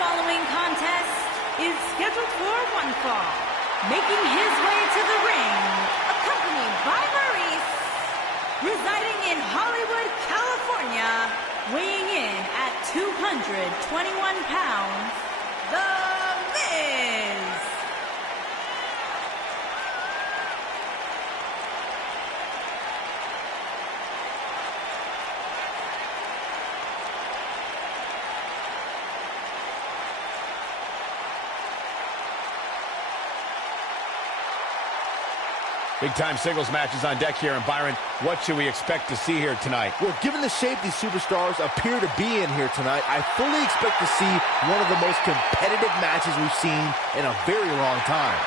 following contest is scheduled for one fall. Making his way to the ring, accompanied by Maurice, residing in Hollywood, California, weighing in at 221 pounds, The Miz. Big-time singles matches on deck here. And Byron, what should we expect to see here tonight? Well, given the shape these superstars appear to be in here tonight, I fully expect to see one of the most competitive matches we've seen in a very long time.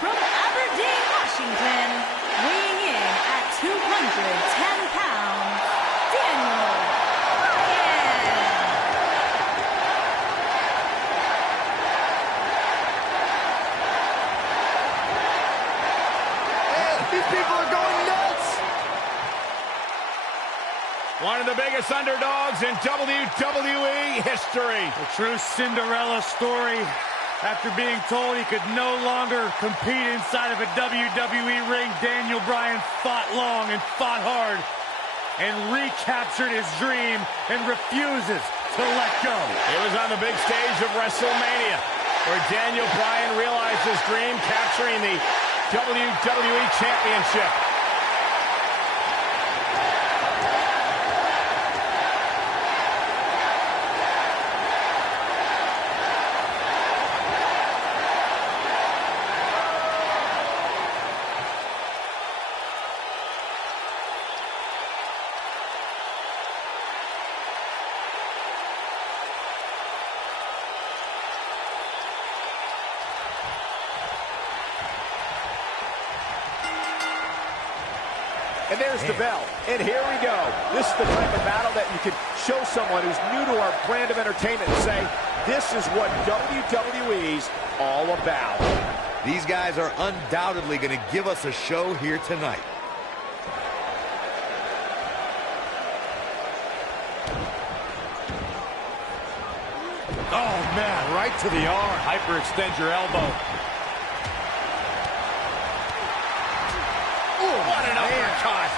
From Aberdeen, Washington, weighing in at 210 pounds, Daniel Bryan. These people are going nuts! One of the biggest underdogs in WWE history. A true Cinderella story. After being told he could no longer compete inside of a WWE ring, Daniel Bryan fought long and fought hard and recaptured his dream and refuses to let go. It was on the big stage of WrestleMania where Daniel Bryan realized his dream, capturing the WWE Championship. And there's the bell. And here we go. This is the type of battle that you can show someone who's new to our brand of entertainment and say, this is what WWE's all about. These guys are undoubtedly going to give us a show here tonight. Oh, man, right to the arm. Hyperextend your elbow. What an uppercut!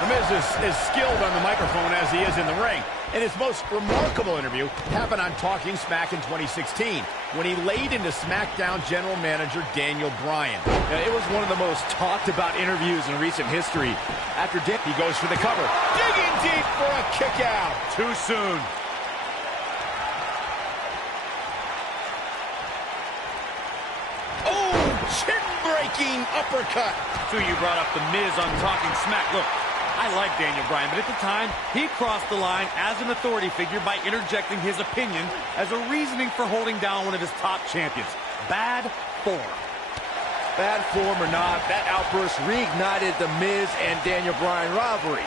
The Miz is skilled on the microphone as he is in the ring. And his most remarkable interview happened on Talking Smack in 2016 when he laid into SmackDown General Manager Daniel Bryan. It was one of the most talked about interviews in recent history. After Dick, He goes for the cover. Digging deep for a kick out. Too soon. Chin-breaking uppercut. So you brought up the Miz on Talking Smack. Look, I like Daniel Bryan, but at the time, he crossed the line as an authority figure by interjecting his opinion as a reasoning for holding down one of his top champions. Bad form. bad form or not, that outburst reignited the Miz and Daniel Bryan rivalry.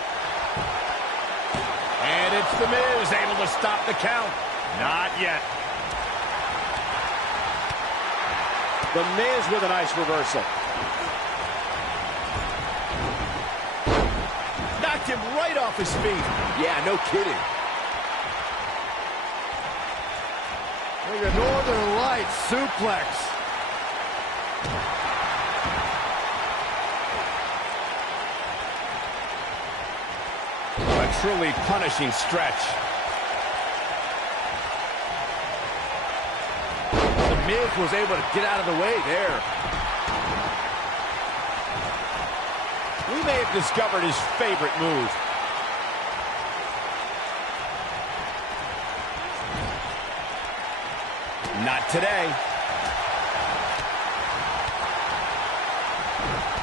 And it's the Miz able to stop the count. Not yet. The Miz with a nice reversal. Knocked him right off his feet. Yeah, no kidding. Look at Northern Lights suplex. A truly punishing stretch. The Miz was able to get out of the way there. We may have discovered his favorite move. Not today.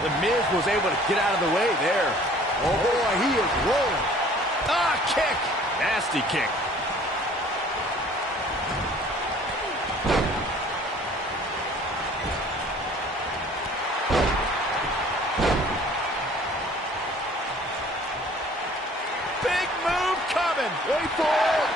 The Miz was able to get out of the way there. Oh boy, he is rolling. Ah, kick. Nasty kick. Big move coming. Wait for it.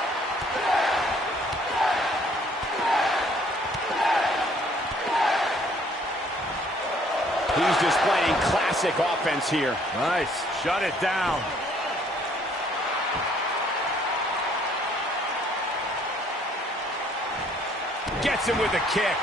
He's displaying classic offense here. Nice. Shut it down. Gets him with a kick.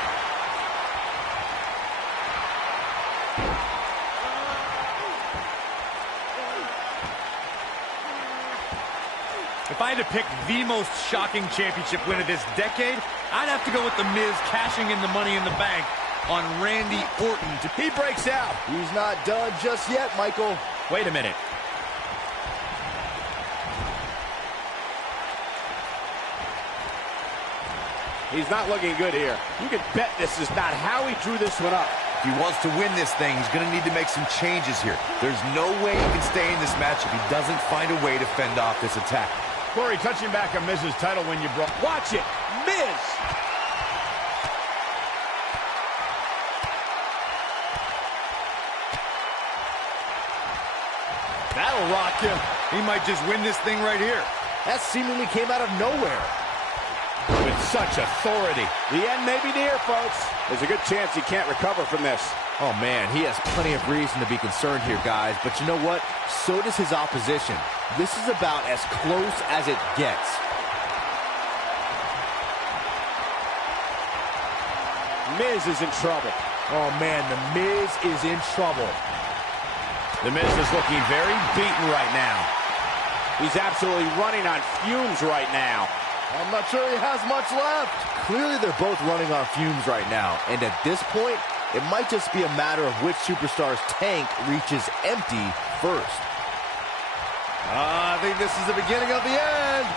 If I had to pick the most shocking championship win of this decade, I'd have to go with The Miz cashing in the Money in the Bank on Randy Orton. He breaks out. He's not done just yet, Michael. Wait a minute. He's not looking good here. You can bet this is not how he drew this one up. If he wants to win this thing, he's going to need to make some changes here. There's no way he can stay in this match if he doesn't find a way to fend off this attack. Corey, touching back on Miz's title when you brought... Watch it! Miz! That'll rock him. He might just win this thing right here. That seemingly came out of nowhere. With such authority. The end may be near, folks. There's a good chance he can't recover from this. Oh, man, he has plenty of reason to be concerned here, guys. But you know what? So does his opposition. This is about as close as it gets. Miz is in trouble. Oh, man, The Miz is in trouble. The Miz is looking very beaten right now. He's absolutely running on fumes right now. I'm not sure he has much left. Clearly, they're both running on fumes right now. And at this point, it might just be a matter of which superstar's tank reaches empty first. I think this is the beginning of the end.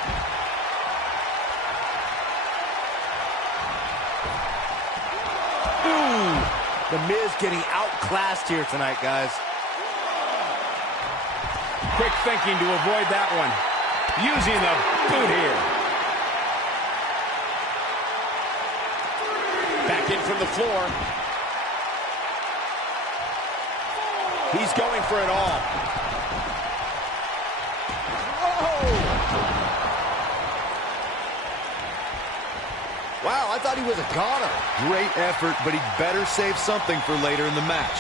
Ooh, The Miz getting outclassed here tonight, guys. Quick thinking to avoid that one. Using the boot here. Back in from the floor. He's going for it all. Wow, I thought he was a goner. Great effort, but he'd better save something for later in the match.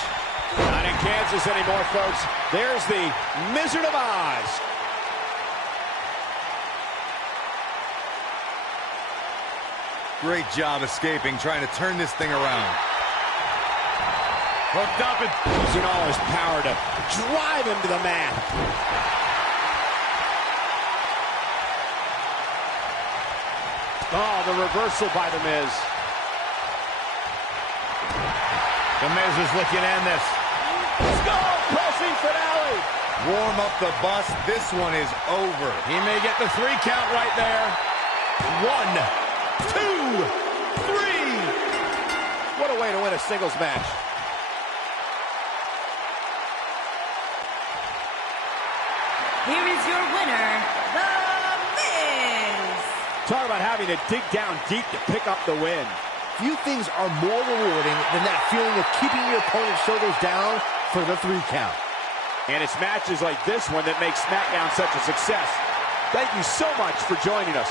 Not in Kansas anymore, folks. There's the Wizard of Oz. Great job escaping, trying to turn this thing around. Hooked up and using all his power to drive him to the mat. Oh, the reversal by The Miz. The Miz is looking to end this. Skull pressing finale. warm up the bus. This one is over. He may get the 3 count right there. 1, 2, 3. What a way to win a singles match. Here is your winner, The Miz. Talk about having to dig down deep to pick up the win. Few things are more rewarding than that feeling of keeping your opponent's shoulders down for the 3 count. And it's matches like this one that make SmackDown such a success. Thank you so much for joining us.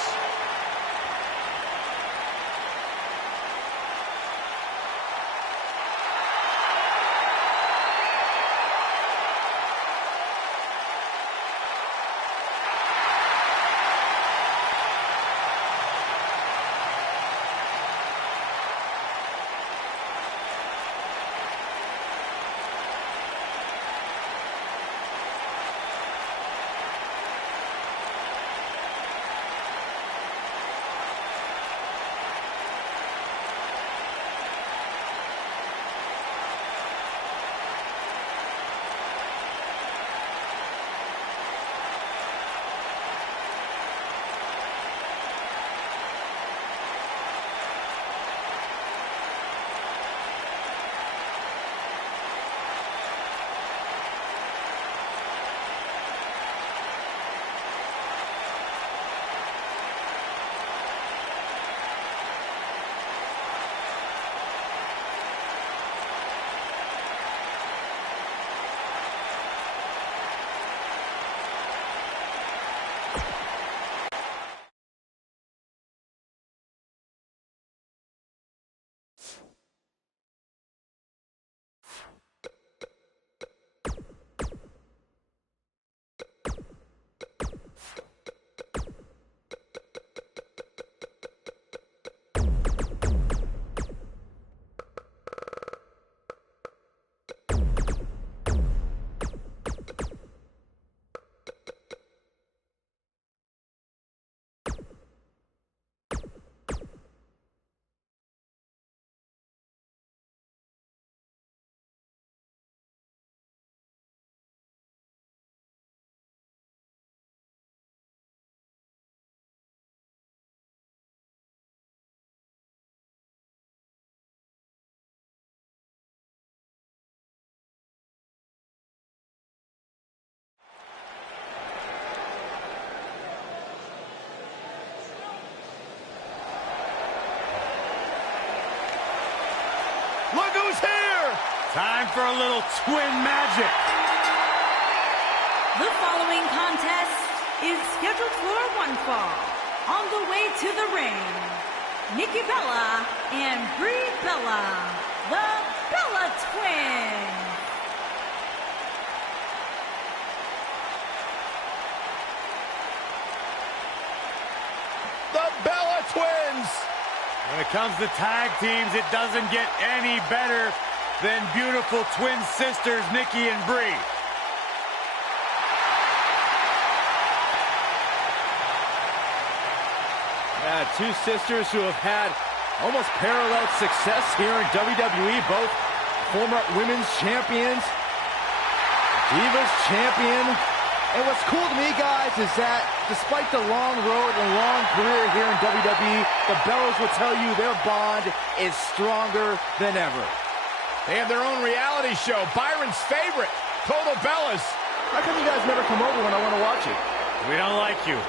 Time for a little twin magic. The following contest is scheduled for one fall. On the way to the ring, Nikki Bella and Brie Bella, the Bella Twins. The Bella Twins! When it comes to tag teams, it doesn't get any better than beautiful twin sisters, Nikki and Brie. Yeah, two sisters who have had almost parallel success here in WWE, both former women's champions, Divas champion. And what's cool to me, guys, is that despite the long road and long career here in WWE, the Bellas will tell you their bond is stronger than ever. They have their own reality show, Byron's favorite, Total Bellas. How come you guys never come over when I want to watch it? We don't like you.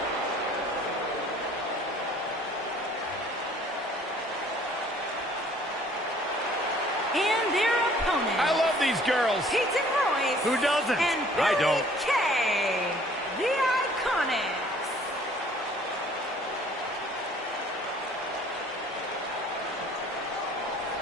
And their opponent. I love these girls. Peyton Royce. Who doesn't? And I Billie don't. Kay, the Iconics.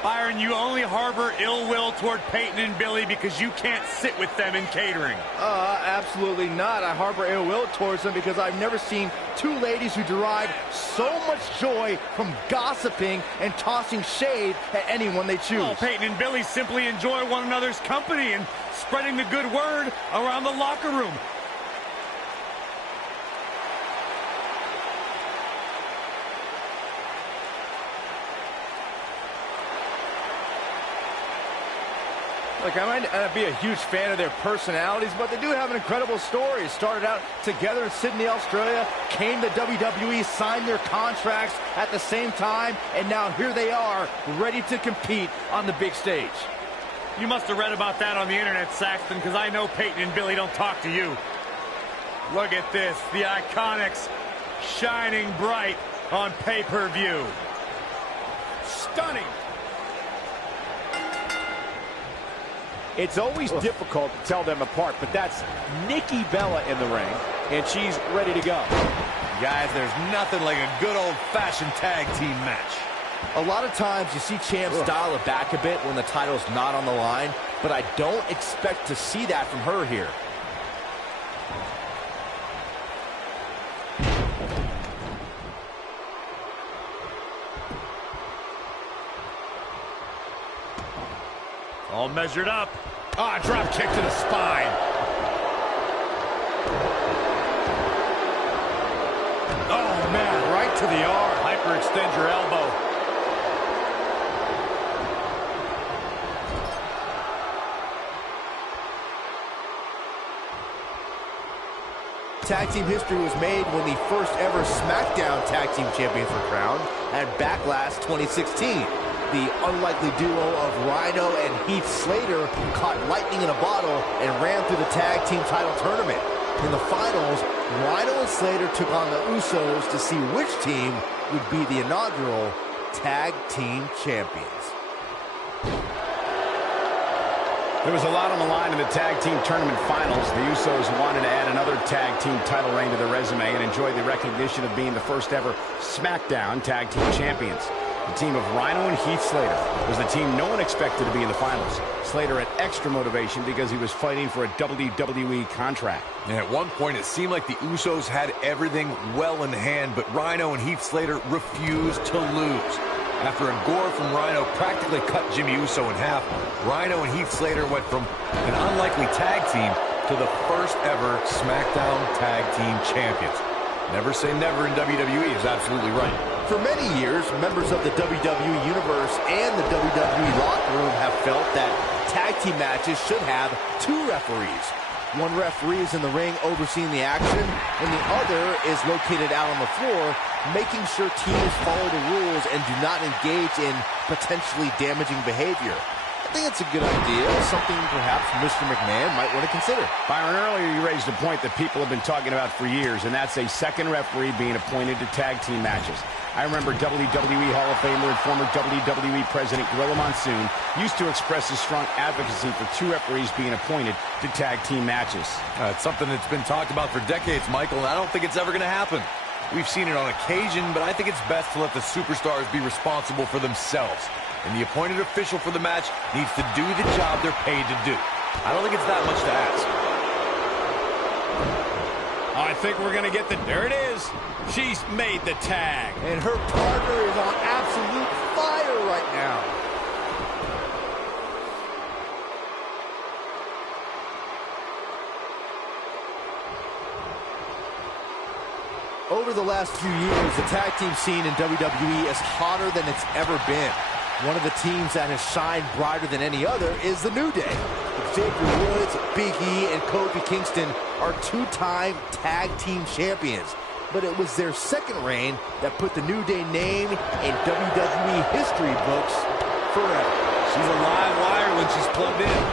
Byron, you only harbor ill will toward Peyton and Billie because you can't sit with them in catering. Absolutely not. I harbor ill will towards them because I've never seen two ladies who derive so much joy from gossiping and tossing shade at anyone they choose. Well, Peyton and Billie simply enjoy one another's company and spreading the good word around the locker room. Look, I might not be a huge fan of their personalities, but they do have an incredible story. Started out together in Sydney, Australia, came to WWE, signed their contracts at the same time, and now here they are, ready to compete on the big stage. You must have read about that on the internet, Saxton, because I know Peyton and Billie don't talk to you. Look at this, the Iconics shining bright on pay-per-view. Stunning. It's always difficult to tell them apart, but that's Nikki Bella in the ring, and she's ready to go. Guys, there's nothing like a good old-fashioned tag team match. A lot of times you see champs dial it back a bit when the title's not on the line, but I don't expect to see that from her here. All measured up. Ah, drop kick to the spine. Oh, man, right to the arm. Hyperextend your elbow. Tag team history was made when the first ever SmackDown Tag Team Champions were crowned at Backlash 2016. The unlikely duo of Rhino and Heath Slater caught lightning in a bottle and ran through the tag team title tournament. In the finals, Rhino and Slater took on the Usos to see which team would be the inaugural Tag Team Champions. There was a lot on the line in the tag team tournament finals. The Usos wanted to add another tag team title reign to their resume and enjoy the recognition of being the first ever SmackDown Tag Team Champions. The team of Rhino and Heath Slater was the team no one expected to be in the finals. Slater had extra motivation because he was fighting for a WWE contract. And at one point, it seemed like the Usos had everything well in hand, but Rhino and Heath Slater refused to lose. After a gore from Rhino practically cut Jimmy Uso in half, Rhino and Heath Slater went from an unlikely tag team to the first ever SmackDown Tag Team Champions. Never say never in WWE is absolutely right. For many years, members of the WWE Universe and the WWE locker room have felt that tag team matches should have two referees. One referee is in the ring overseeing the action, and the other is located out on the floor, making sure teams follow the rules and do not engage in potentially damaging behavior. I think it's a good idea, something perhaps Mr. McMahon might want to consider. Byron, earlier you raised a point that people have been talking about for years, and that's a second referee being appointed to tag team matches. I remember WWE Hall of Famer and former WWE President Gorilla Monsoon used to express his strong advocacy for 2 referees being appointed to tag team matches. It's something that's been talked about for decades, Michael, and I don't think it's ever going to happen. We've seen it on occasion, but I think it's best to let the superstars be responsible for themselves. And the appointed official for the match needs to do the job they're paid to do. I don't think it's that much to ask. I think we're going to get the... There it is. She's made the tag. And her partner is on absolute fire right now. Over the last few years, the tag team scene in WWE is hotter than it's ever been. One of the teams that has shined brighter than any other is the New Day. Xavier Woods, Big E, and Kofi Kingston are 2-time tag team champions. But it was their second reign that put the New Day name in WWE history books forever. She's a live wire when she's plugged in.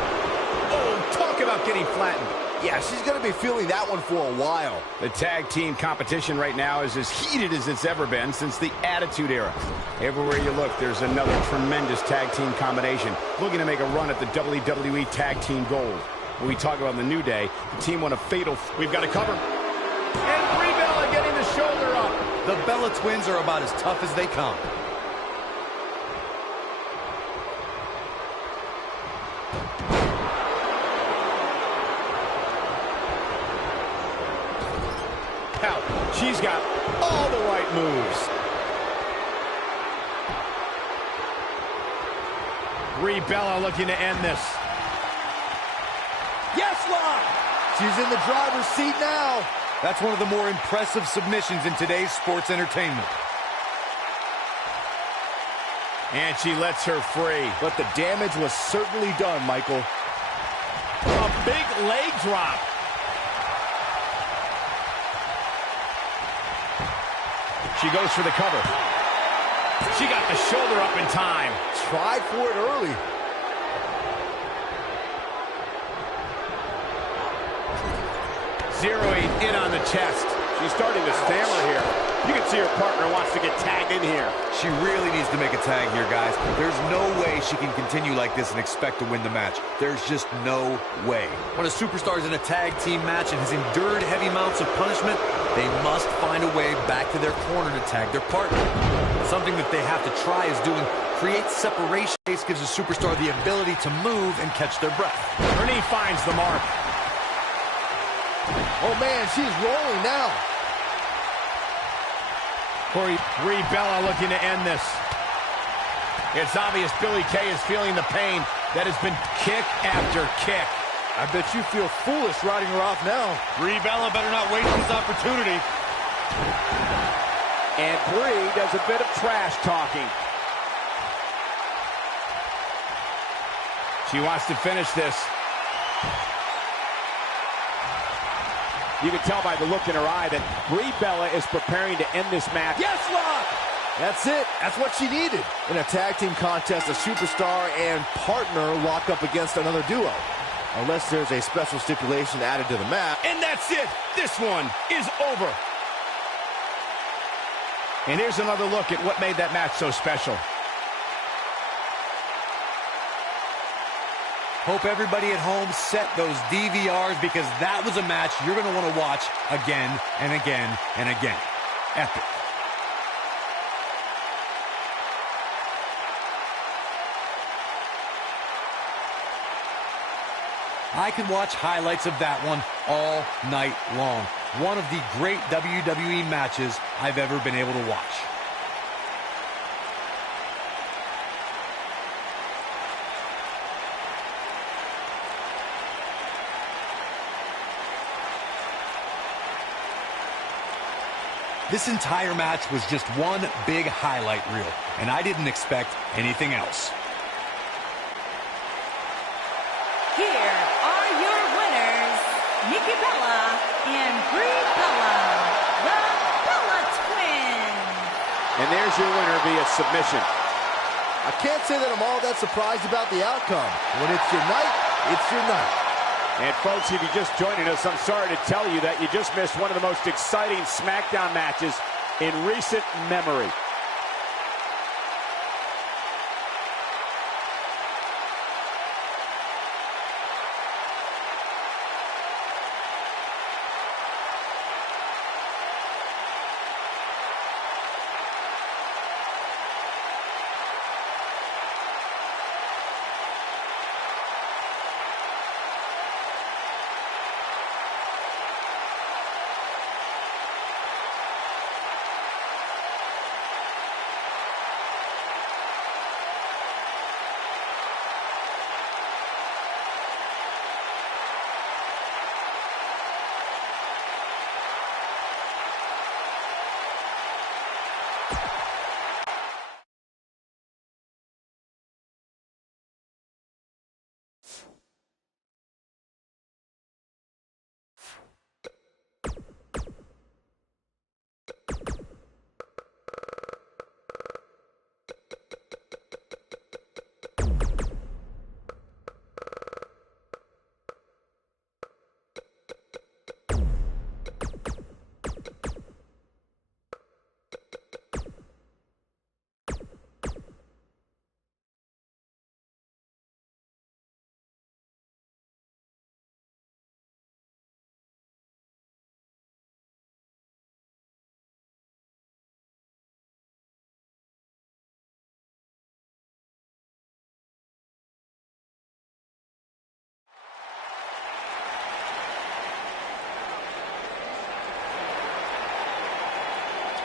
Oh, talk about getting flattened. Yeah, she's going to be feeling that one for a while. The tag team competition right now is as heated as it's ever been since the Attitude Era. Everywhere you look, there's another tremendous tag team combination looking to make a run at the WWE Tag Team Gold. When we talk about the New Day, the team won a fatal... We've got to cover. And Brie Bella getting the shoulder up. The Bella Twins are about as tough as they come. She's got all the right moves. Brie Bella looking to end this. Yes, lock! She's in the driver's seat now. That's one of the more impressive submissions in today's sports entertainment. And she lets her free. But the damage was certainly done, Michael. A big leg drop. She goes for the cover. She got the shoulder up in time. Tried for it early. Zeroing in on the chest. She's starting to stammer here. You can see her partner wants to get tagged in here. She really needs to make a tag here, guys. There's no way she can continue like this and expect to win the match. There's just no way. When a superstar is in a tag team match and has endured heavy amounts of punishment, they must find a way back to their corner to tag their partner. Something that they have to try is doing create separation. This gives a superstar the ability to move and catch their breath. Her knee finds the mark. Oh, man, she's rolling now. Brie Bella looking to end this. It's obvious Billie Kay is feeling the pain that has been kick after kick. I bet you feel foolish riding her off now. Brie Bella better not waste this opportunity. And Brie does a bit of trash talking. She wants to finish this. You can tell by the look in her eye that Brie Bella is preparing to end this match. Yes, lock! That's it. That's what she needed. In a tag team contest, a superstar and partner lock up against another duo. Unless there's a special stipulation added to the match. And that's it. This one is over. And here's another look at what made that match so special. Hope everybody at home set those DVRs because that was a match you're going to want to watch again and again and again. Epic. I can watch highlights of that one all night long. One of the great WWE matches I've ever been able to watch. This entire match was just one big highlight reel, and I didn't expect anything else. Here are your winners, Nikki Bella and Brie Bella, the Bella Twins. And there's your winner via submission. I can't say that I'm all that surprised about the outcome. When it's your night, it's your night. And folks, if you're just joining us, I'm sorry to tell you that you just missed one of the most exciting SmackDown matches in recent memory.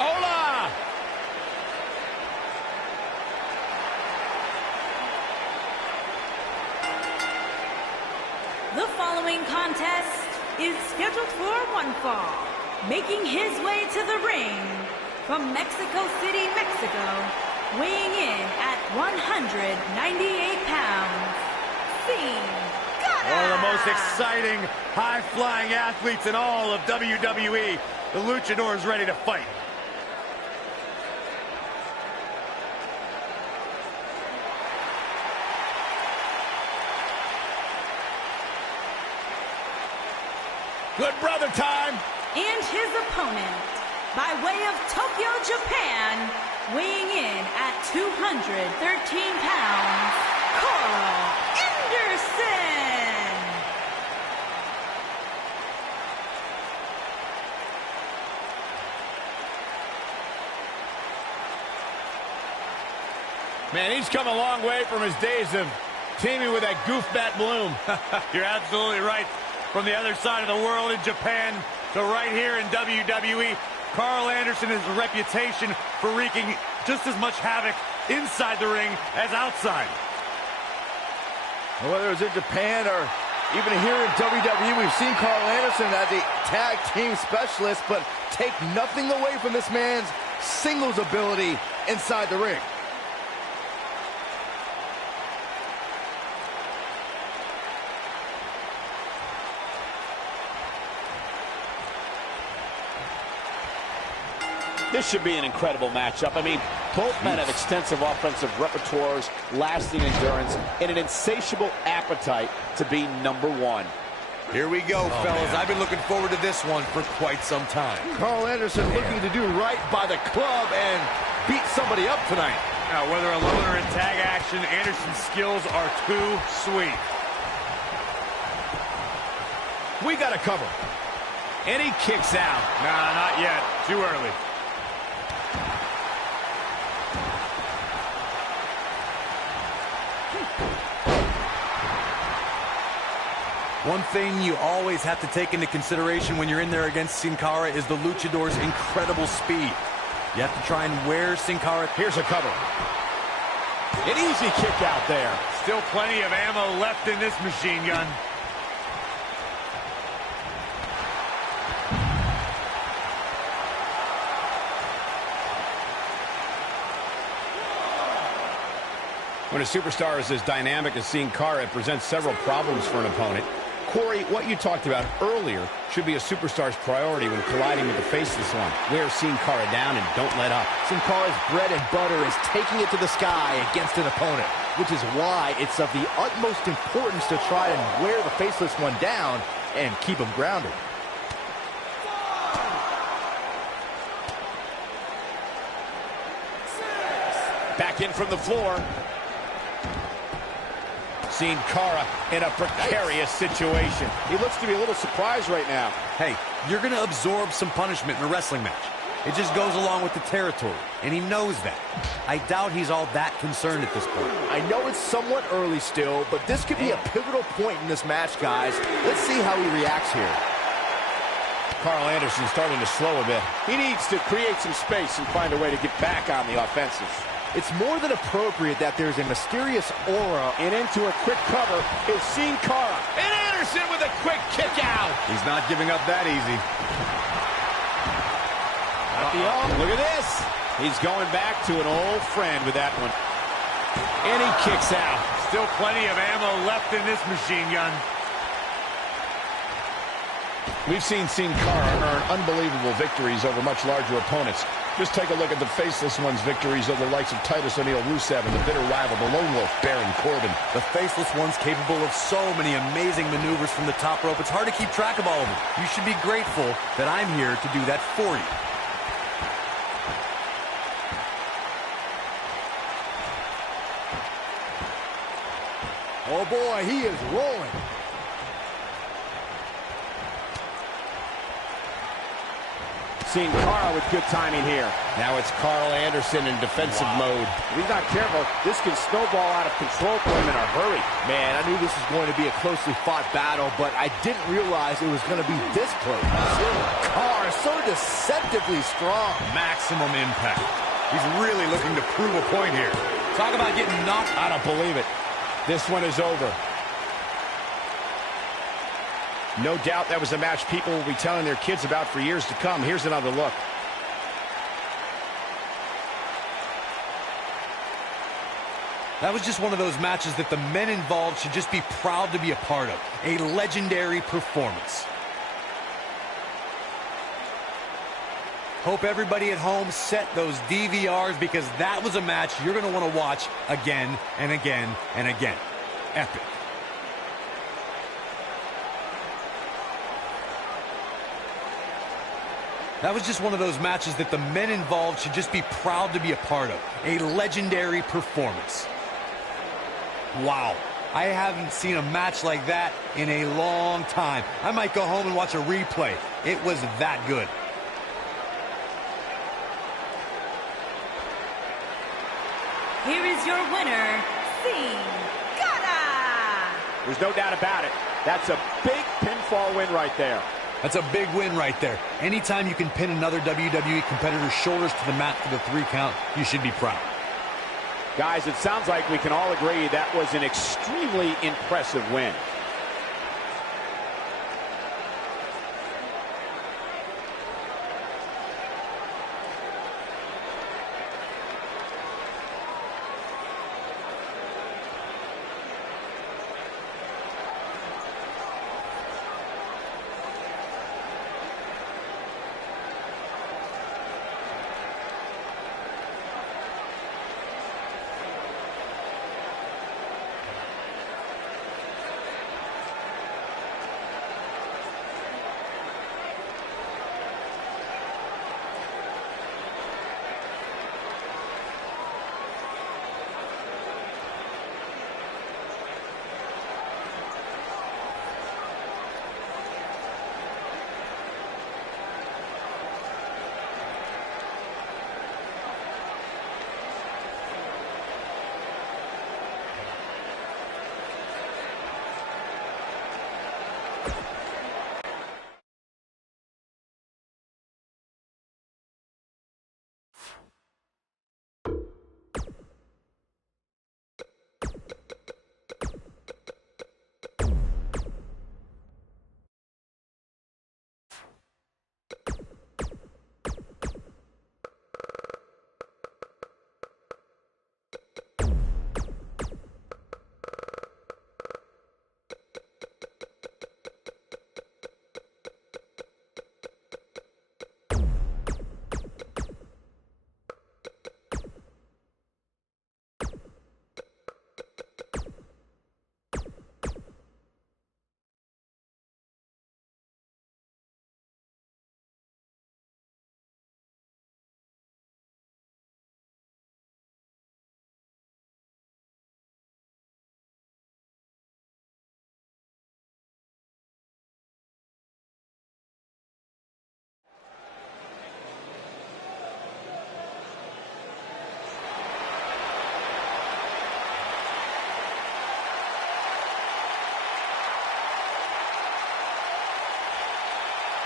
Hola! The following contest is scheduled for one fall. Making his way to the ring from Mexico City, Mexico, weighing in at 198 pounds, One of the most exciting, high-flying athletes in all of WWE. The Luchador is ready to fight. Good brother time. And his opponent, by way of Tokyo, Japan, weighing in at 213 pounds, Carl Anderson. Man, he's come a long way from his days of teaming with that goofbat Bloom. You're absolutely right. From the other side of the world in Japan to right here in WWE, Carl Anderson has a reputation for wreaking just as much havoc inside the ring as outside. Whether it's in Japan or even here in WWE, we've seen Carl Anderson as a tag team specialist, but take nothing away from this man's singles ability inside the ring. This should be an incredible matchup. I mean, both men have extensive offensive repertoires, lasting endurance, and an insatiable appetite to be #1. Here we go, fellas. Man. I've been looking forward to this one for quite some time. Carl Anderson looking to do right by the club and beat somebody up tonight. Now, whether alone or in tag action, Anderson's skills are too sweet. We got to cover. And he kicks out. Nah, not yet. Too early. One thing you always have to take into consideration when you're in there against Sin Cara is the Luchador's incredible speed. You have to try and wear Sin Cara. Here's a cover. An easy kick out there. Still plenty of ammo left in this machine gun. When a superstar is as dynamic as Sin Cara, it presents several problems for an opponent. Corey, what you talked about earlier should be a superstar's priority when colliding with the faceless one. Wear Sin Cara down and don't let up. Sin Cara's bread and butter is taking it to the sky against an opponent, which is why it's of the utmost importance to try and wear the faceless one down and keep him grounded. Back in from the floor. Sin Cara in a precarious situation. He looks to be a little surprised right now. Hey, you're going to absorb some punishment in a wrestling match. It just goes along with the territory, and he knows that. I doubt he's all that concerned at this point. I know it's somewhat early still, but this could be a pivotal point in this match, guys. Let's see how he reacts here. Carl Anderson starting to slow a bit. He needs to create some space and find a way to get back on the offensive. It's more than appropriate that there's a mysterious aura. And into a quick cover is Sin Cara. And Anderson with a quick kick out. He's not giving up that easy. Look at this. He's going back to an old friend with that one. And he kicks out. Still plenty of ammo left in this machine gun. We've seen Sin Cara earn unbelievable victories over much larger opponents. Just take a look at the Faceless One's victories over the likes of Titus O'Neil, Rusev, and the bitter rival, the Lone Wolf, Baron Corbin. The Faceless One's capable of so many amazing maneuvers from the top rope. It's hard to keep track of all of them. You should be grateful that I'm here to do that for you. Oh boy, he is rolling. Sin Cara with good timing here. Now it's Carl Anderson in defensive mode. If he's not careful, this can snowball out of control for him in a hurry. Man, I knew this was going to be a closely fought battle, but I didn't realize it was going to be this close. Sin Cara is so deceptively strong. Maximum impact. He's really looking to prove a point here. Talk about getting knocked. I don't believe it. This one is over. No doubt that was a match people will be telling their kids about for years to come. Here's another look. That was just one of those matches that the men involved should just be proud to be a part of. A legendary performance. Hope everybody at home set those DVRs, because that was a match you're going to want to watch again and again and again. Epic. That was just one of those matches that the men involved should just be proud to be a part of. A legendary performance. Wow. I haven't seen a match like that in a long time. I might go home and watch a replay. It was that good. Here is your winner, Sin Cara. There's no doubt about it. That's a big pinfall win right there. That's a big win right there. Anytime you can pin another WWE competitor's shoulders to the mat for the 3 count, you should be proud. Guys, it sounds like we can all agree that was an extremely impressive win.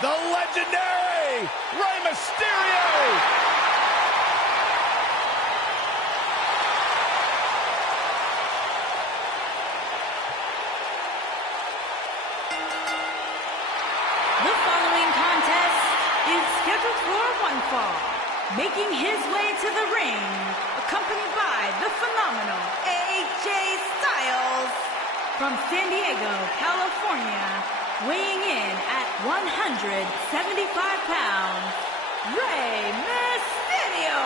the legendary Rey Mysterio. The following contest is scheduled for one fall. Making his way to the ring, accompanied by the phenomenal AJ Styles. From San Diego, California, weighing in at 175 pounds, Rey Mysterio.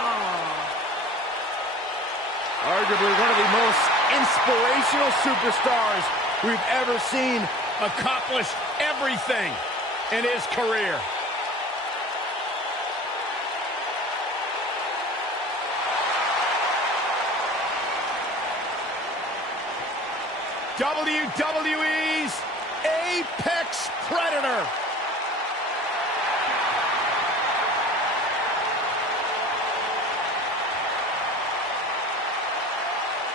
Arguably one of the most inspirational superstars we've ever seen. Accomplished everything in his career. WWE's Apex Predator.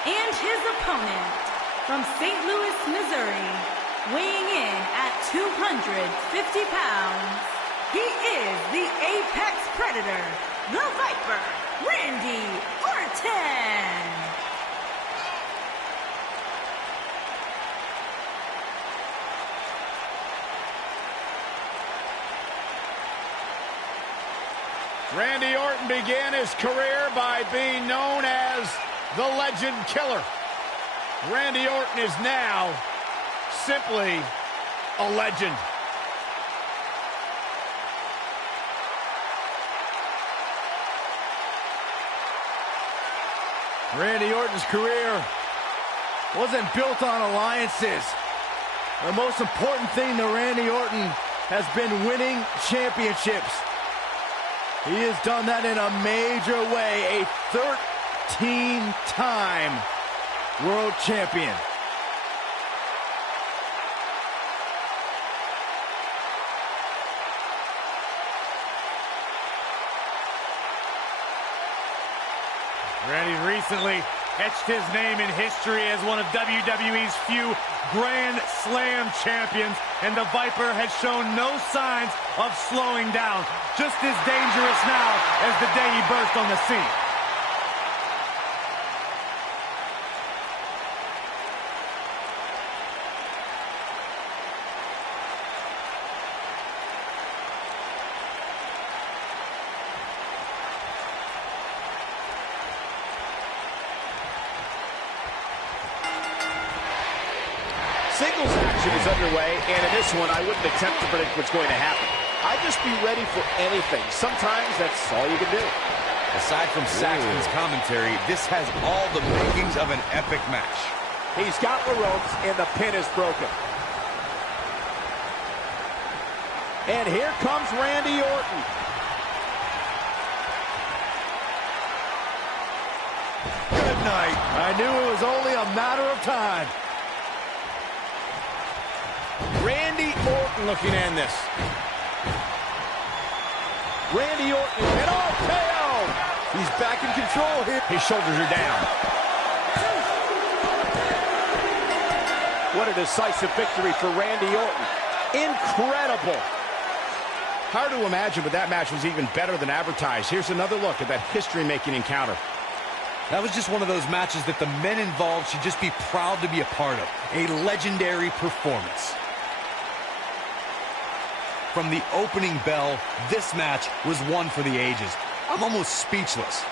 And his opponent, from St. Louis, Missouri, weighing in at 250 pounds, he is the Apex Predator, the Viper, Randy Orton. Randy Orton began his career by being known as the Legend Killer. Randy Orton is now simply a legend. Randy Orton's career wasn't built on alliances. The most important thing to Randy Orton has been winning championships. He has done that in a major way, a 13-time world champion. Randy recently etched his name in history as one of WWE's few Grand Slam champions, and the Viper has shown no signs of slowing down. Just as dangerous now as the day he burst on the scene. Singles action is underway, and in this one, I wouldn't attempt to predict what's going to happen. I'd just be ready for anything. Sometimes that's all you can do. Aside from Saxton's commentary, this has all the makings of an epic match. He's got the ropes, and the pin is broken. And here comes Randy Orton. Good night. I knew it was only a matter of time. Randy Orton looking to end this. Randy Orton, and RKO! He's back in control here. His shoulders are down. What a decisive victory for Randy Orton. Incredible. Hard to imagine, but that match was even better than advertised. Here's another look at that history-making encounter. That was just one of those matches that the men involved should just be proud to be a part of. A legendary performance. From the opening bell, this match was one for the ages. I'm almost speechless.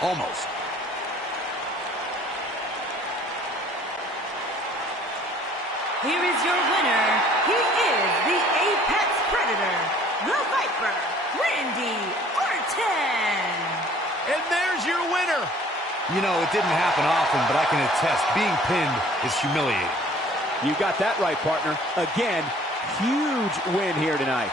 Almost. Here is your winner. He is the Apex Predator, the Viper, Randy Orton. And there's your winner. You know, it didn't happen often, but I can attest, being pinned is humiliating. You got that right, partner. Again, huge win here tonight.